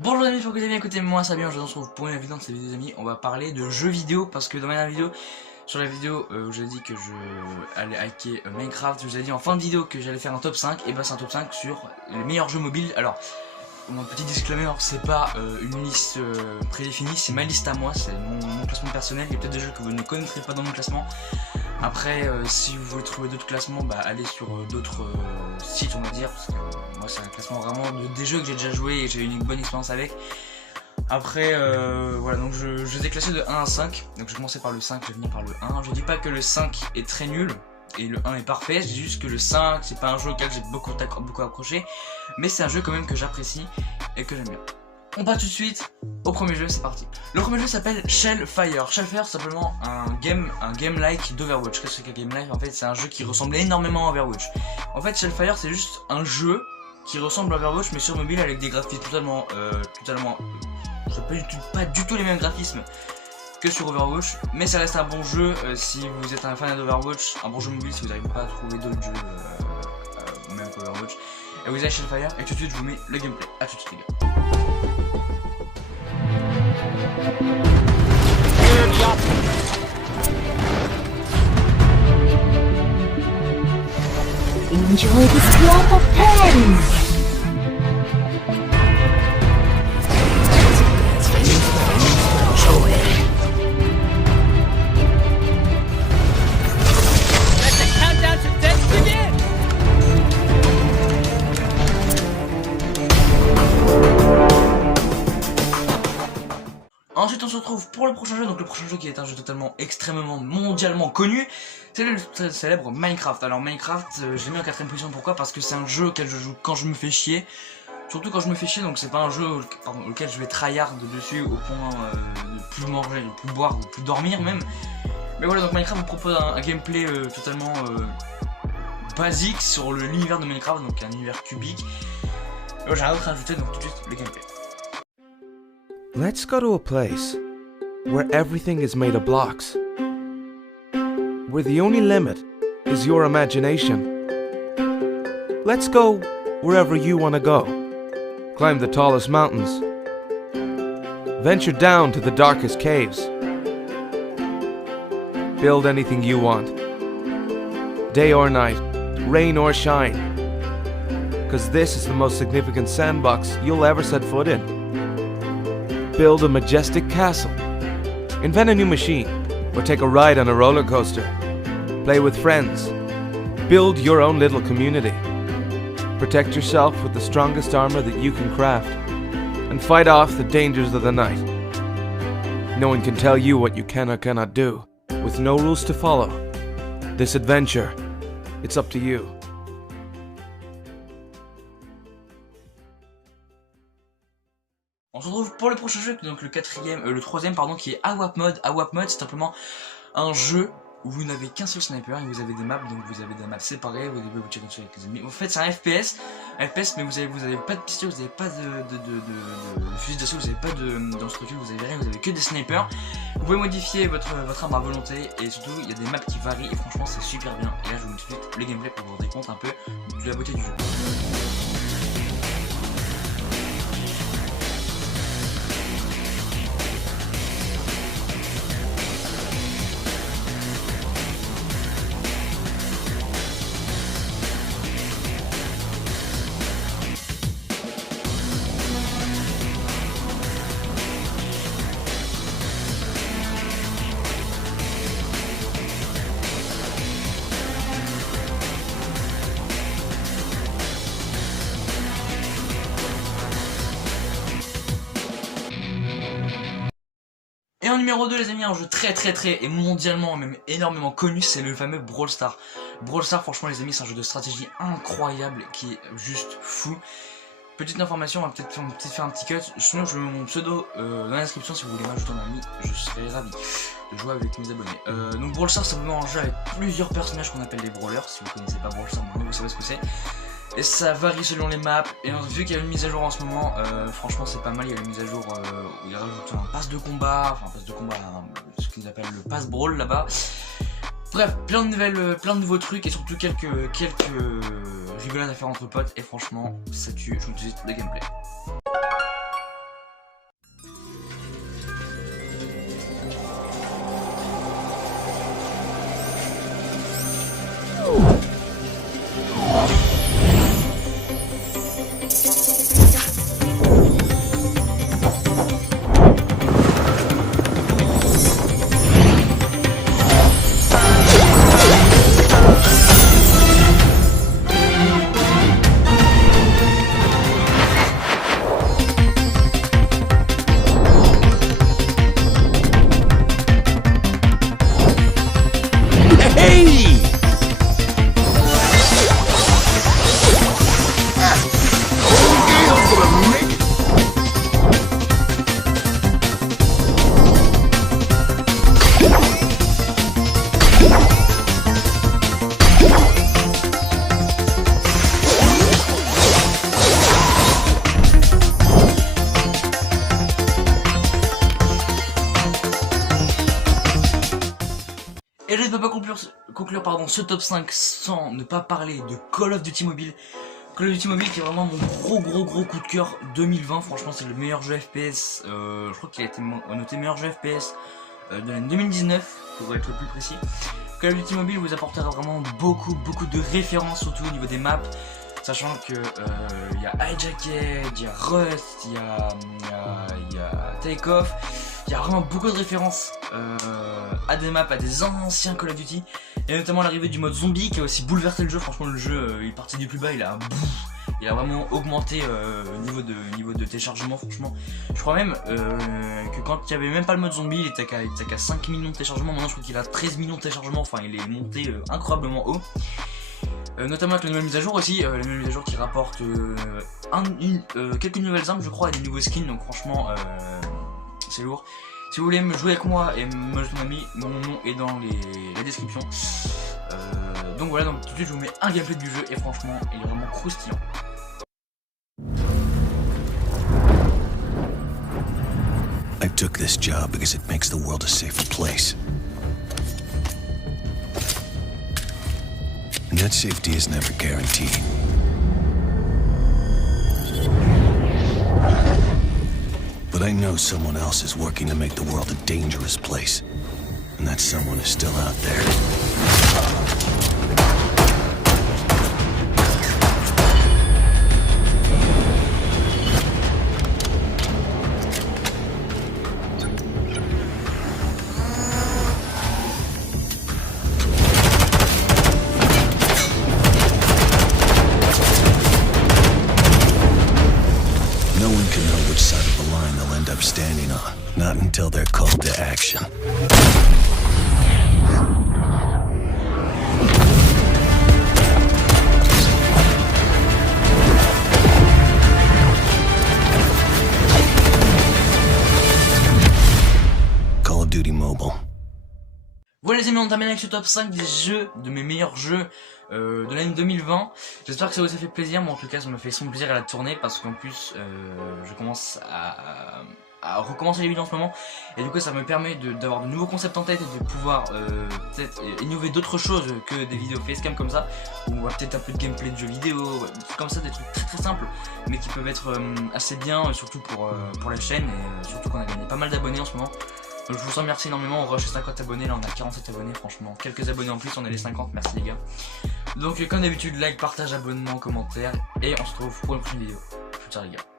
Bonjour les amis, j'espère que vous allez bien. Écoutez, moi ça va bien, je vous retrouve pour une vidéo de cette vidéo, les amis. On va parler de jeux vidéo parce que dans ma dernière vidéo, sur la vidéo où j'ai dit que je allais hacker Minecraft, je vous ai dit en fin de vidéo que j'allais faire un top 5. Et ben c'est un top 5 sur les meilleurs jeux mobiles. Alors, mon petit disclaimer, c'est pas une liste prédéfinie, c'est ma liste à moi, c'est mon classement personnel. Il y a peut-être des jeux que vous ne connaîtrez pas dans mon classement. Après, si vous voulez trouver d'autres classements, bah allez sur d'autres sites, on va dire, parce que moi c'est un classement vraiment des jeux que j'ai déjà joué et j'ai eu une bonne expérience avec. Après, voilà, donc je les ai classés de 1 à 5, donc je vais commencer par le 5, je vais finir par le 1. Je dis pas que le 5 est très nul et le 1 est parfait, je dis juste que le 5 c'est pas un jeu auquel j'ai beaucoup accroché, mais c'est un jeu quand même que j'apprécie et que j'aime bien. On passe tout de suite au premier jeu, c'est parti. Le premier jeu s'appelle Shellfire. Shellfire, c'est simplement un game-like d'Overwatch. Qu'est-ce que c'est qu'un game-like? En fait, c'est un jeu qui ressemble énormément à Overwatch. En fait, Shellfire, c'est juste un jeu qui ressemble à Overwatch, mais sur mobile avec des graphismes totalement, pas du tout les mêmes graphismes que sur Overwatch. Mais ça reste un bon jeu si vous êtes un fan d'Overwatch, un bon jeu mobile si vous n'arrivez pas à trouver d'autres jeux même qu'Overwatch. Et vous avez Shellfire, et tout de suite, je vous mets le gameplay. A tout de suite, les gars. Enjoy the swamp of pen! Let the countdown to death begin! Ensuite on se retrouve pour le prochain jeu, donc le prochain jeu qui est un jeu totalement extrêmement mondialement connu, c'est le très célèbre Minecraft. Alors Minecraft, j'ai mis en 4ème position, pourquoi? Parce que c'est un jeu auquel je joue quand je me fais chier, surtout quand je me fais chier, donc c'est pas un jeu auquel je vais tryhard dessus au point de plus manger, de plus boire, de plus dormir même. Mais voilà, donc Minecraft vous propose un gameplay totalement basique sur l'univers de Minecraft, donc un univers cubique. Et j'ai rien d'autre à ajouter, donc tout de suite le gameplay. Let's go to a place where everything is made of blocks, where the only limit is your imagination. Let's go wherever you want to go. Climb the tallest mountains. Venture down to the darkest caves. Build anything you want. Day or night, rain or shine. Because this is the most significant sandbox you'll ever set foot in. Build a majestic castle, invent a new machine, or take a ride on a roller coaster. Play with friends. Build your own little community. Protect yourself with the strongest armor that you can craft, and fight off the dangers of the night. No one can tell you what you can or cannot do, with no rules to follow. This adventure, it's up to you. On se retrouve pour le prochain jeu, donc le troisième pardon, qui est AWAP Mode. AWAP Mode, c'est simplement un jeu où vous n'avez qu'un seul sniper et vous avez des maps, donc vous avez des maps séparées, vous devez vous tirer dessus avec les ennemis. En fait, c'est un FPS, mais vous avez pas de pistolet, vous n'avez pas de fusil d'assaut, vous n'avez pas dans ce truc, vous avez rien, vous avez que des snipers. Vous pouvez modifier votre arme à volonté et surtout il y a des maps qui varient et franchement c'est super bien. Et là je vous mets tout de suite le gameplay pour vous rendre compte un peu de la beauté du jeu. Et en numéro 2 les amis, un jeu très et mondialement même énormément connu, c'est le fameux Brawl Stars. Brawl Stars, franchement les amis, c'est un jeu de stratégie incroyable qui est juste fou. Petite information, on va peut-être faire un petit cut. Sinon je mets mon pseudo dans la description si vous voulez m'ajouter en ami, je serais ravi de jouer avec mes abonnés. Donc Brawl Stars c'est simplement un jeu avec plusieurs personnages qu'on appelle les brawlers. Si vous connaissez pas Brawl Stars, vous savez ce que c'est. Et ça varie selon les maps. Et vu qu'il y a une mise à jour en ce moment, franchement c'est pas mal. Il y a une mise à jour où il rajoute un pass de combat, ce qu'ils appellent le pass brawl là-bas. Bref, plein de nouveaux trucs et surtout quelques rigolades à faire entre potes. Et franchement, ça tue. Je vous dis le gameplay. ne peut pas conclure ce top 5 sans ne pas parler de Call of Duty Mobile. Call of Duty Mobile qui est vraiment mon gros coup de cœur 2020. Franchement c'est le meilleur jeu FPS, je crois qu'il a été noté meilleur jeu FPS de l'année 2019 pour être le plus précis. Call of Duty Mobile vous apportera vraiment beaucoup de références, surtout au niveau des maps, sachant que il y a Hijacked, il y a Rust, il y a Takeoff, il y a vraiment beaucoup de références à des maps, à des anciens Call of Duty, et notamment l'arrivée du mode zombie qui a aussi bouleversé le jeu. Franchement le jeu il est parti du plus bas, il a vraiment augmenté niveau de téléchargement. Franchement je crois même que quand il n'y avait même pas le mode zombie il était qu'à 5 millions de téléchargements. Maintenant je crois qu'il a 13 millions de téléchargements, enfin il est monté incroyablement haut, notamment avec la nouvelle mise à jour aussi, la nouvelle mise à jour qui rapporte quelques nouvelles armes je crois et des nouveaux skins, donc franchement c'est lourd. Si vous voulez me jouer avec moi et me jouer mon ami, mon nom est dans la description. Donc voilà, donc tout de suite je vous mets un gameplay du jeu et franchement il est vraiment croustillant. I took this job because it makes the world a safer place. And that safety is never guaranteed. But I know someone else is working to make the world a dangerous place. And that someone is still out there. No one can know which side of the line they'll end up standing on, not until they're called to action. Call of Duty Mobile. Voilà les amis, on termine avec ce top 5 des jeux, de mes meilleurs jeux de l'année 2020. J'espère que ça vous a fait plaisir, moi en tout cas ça m'a fait son plaisir à la tourner parce qu'en plus je commence à recommencer les vidéos en ce moment et du coup ça me permet d'avoir de nouveaux concepts en tête et de pouvoir peut-être innover d'autres choses que des vidéos facecam comme ça, où on voit peut-être un peu de gameplay de jeux vidéo, des trucs comme ça, des trucs très simples mais qui peuvent être assez bien, surtout pour la chaîne, et surtout qu'on a gagné pas mal d'abonnés en ce moment. Donc je vous remercie énormément, on rush 50 abonnés, là on a 47 abonnés, franchement, quelques abonnés en plus, on est les 50, merci les gars. Donc comme d'habitude, like, partage, abonnement, commentaire, et on se retrouve pour une prochaine vidéo. Ciao les gars.